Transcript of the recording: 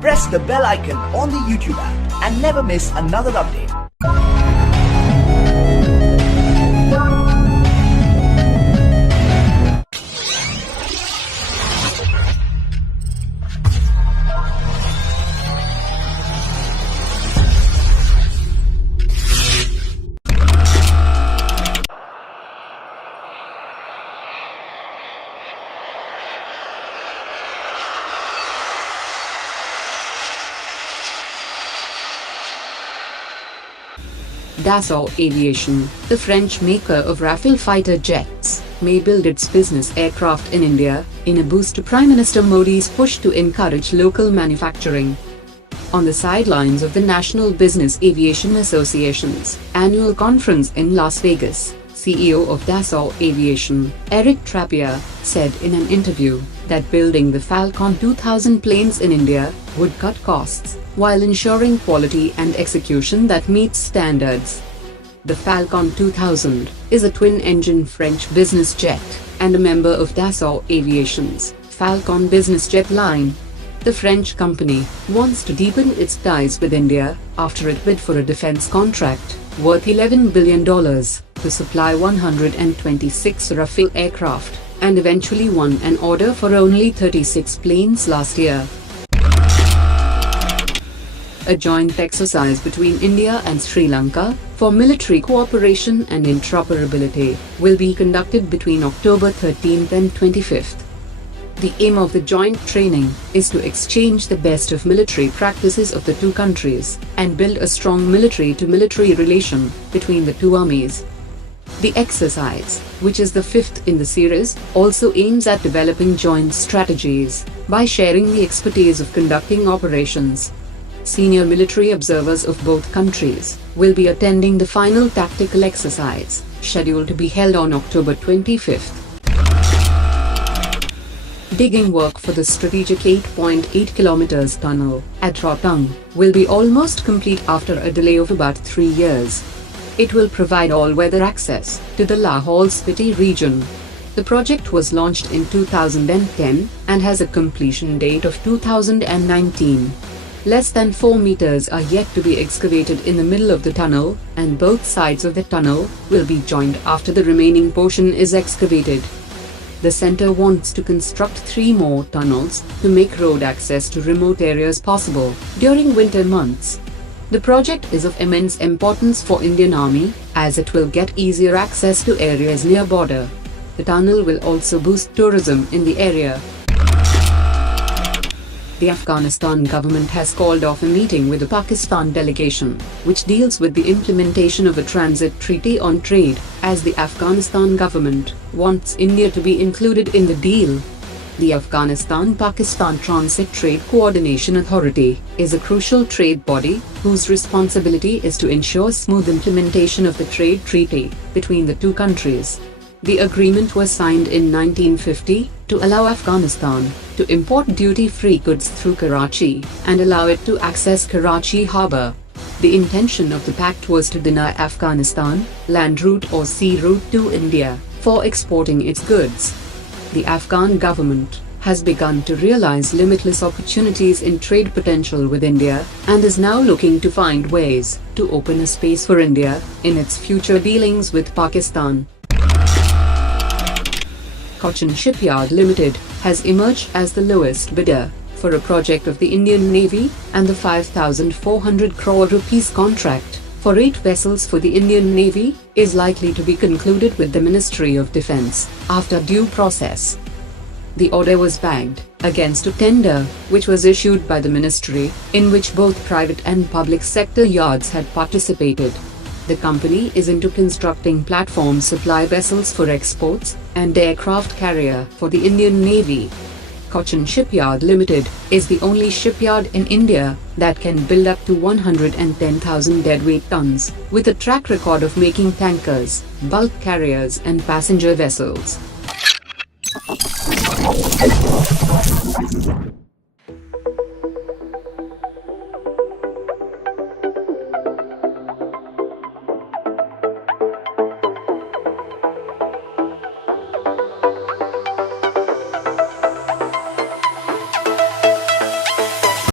Press the bell icon on the YouTube app and never miss another update. Dassault Aviation, the French maker of Rafale fighter jets, may build its business aircraft in India, in a boost to Prime Minister Modi's push to encourage local manufacturing. On the sidelines of the National Business Aviation Association's annual conference in Las Vegas, CEO of Dassault Aviation, Eric Trappier, said in an interview that building the Falcon 2000 planes in India would cut costs, while ensuring quality and execution that meets standards. The Falcon 2000 is a twin-engine French business jet, and a member of Dassault Aviation's Falcon business jet line. The French company wants to deepen its ties with India, after it bid for a defense contract, worth $11 billion, to supply 126 Rafale aircraft, and eventually won an order for only 36 planes last year. A joint exercise between India and Sri Lanka, for military cooperation and interoperability, will be conducted between October 13th and 25th. The aim of the joint training is to exchange the best of military practices of the two countries, and build a strong military-to-military relation between the two armies. The exercise, which is the fifth in the series, also aims at developing joint strategies, by sharing the expertise of conducting operations. Senior military observers of both countries will be attending the final tactical exercise, scheduled to be held on October 25th. Digging work for the strategic 8.8 km tunnel at Rotang will be almost complete after a delay of about 3 years. It will provide all-weather access to the Lahaul-Spiti region. The project was launched in 2010 and has a completion date of 2019. Less than 4 meters are yet to be excavated in the middle of the tunnel, and both sides of the tunnel will be joined after the remaining portion is excavated. The center wants to construct 3 more tunnels to make road access to remote areas possible during winter months. The project is of immense importance for Indian Army, as it will get easier access to areas near border. The tunnel will also boost tourism in the area. The Afghanistan government has called off a meeting with the Pakistan delegation, which deals with the implementation of a transit treaty on trade, as the Afghanistan government wants India to be included in the deal. The Afghanistan-Pakistan Transit Trade Coordination Authority is a crucial trade body whose responsibility is to ensure smooth implementation of the trade treaty between the two countries. The agreement was signed in 1950 to allow Afghanistan to import duty-free goods through Karachi and allow it to access Karachi harbour. The intention of the pact was to deny Afghanistan land route or sea route to India for exporting its goods. The Afghan government has begun to realize limitless opportunities in trade potential with India, and is now looking to find ways to open a space for India in its future dealings with Pakistan. Cochin Shipyard Limited has emerged as the lowest bidder for a project of the Indian Navy, and the 5,400 crore rupees contract for 8 vessels for the Indian Navy is likely to be concluded with the Ministry of Defence after due process. The order was bagged against a tender which was issued by the ministry, in which both private and public sector yards had participated. The company is into constructing platform supply vessels for exports and aircraft carrier for the Indian Navy. Cochin Shipyard Limited is the only shipyard in India that can build up to 110,000 deadweight tons, with a track record of making tankers, bulk carriers and passenger vessels.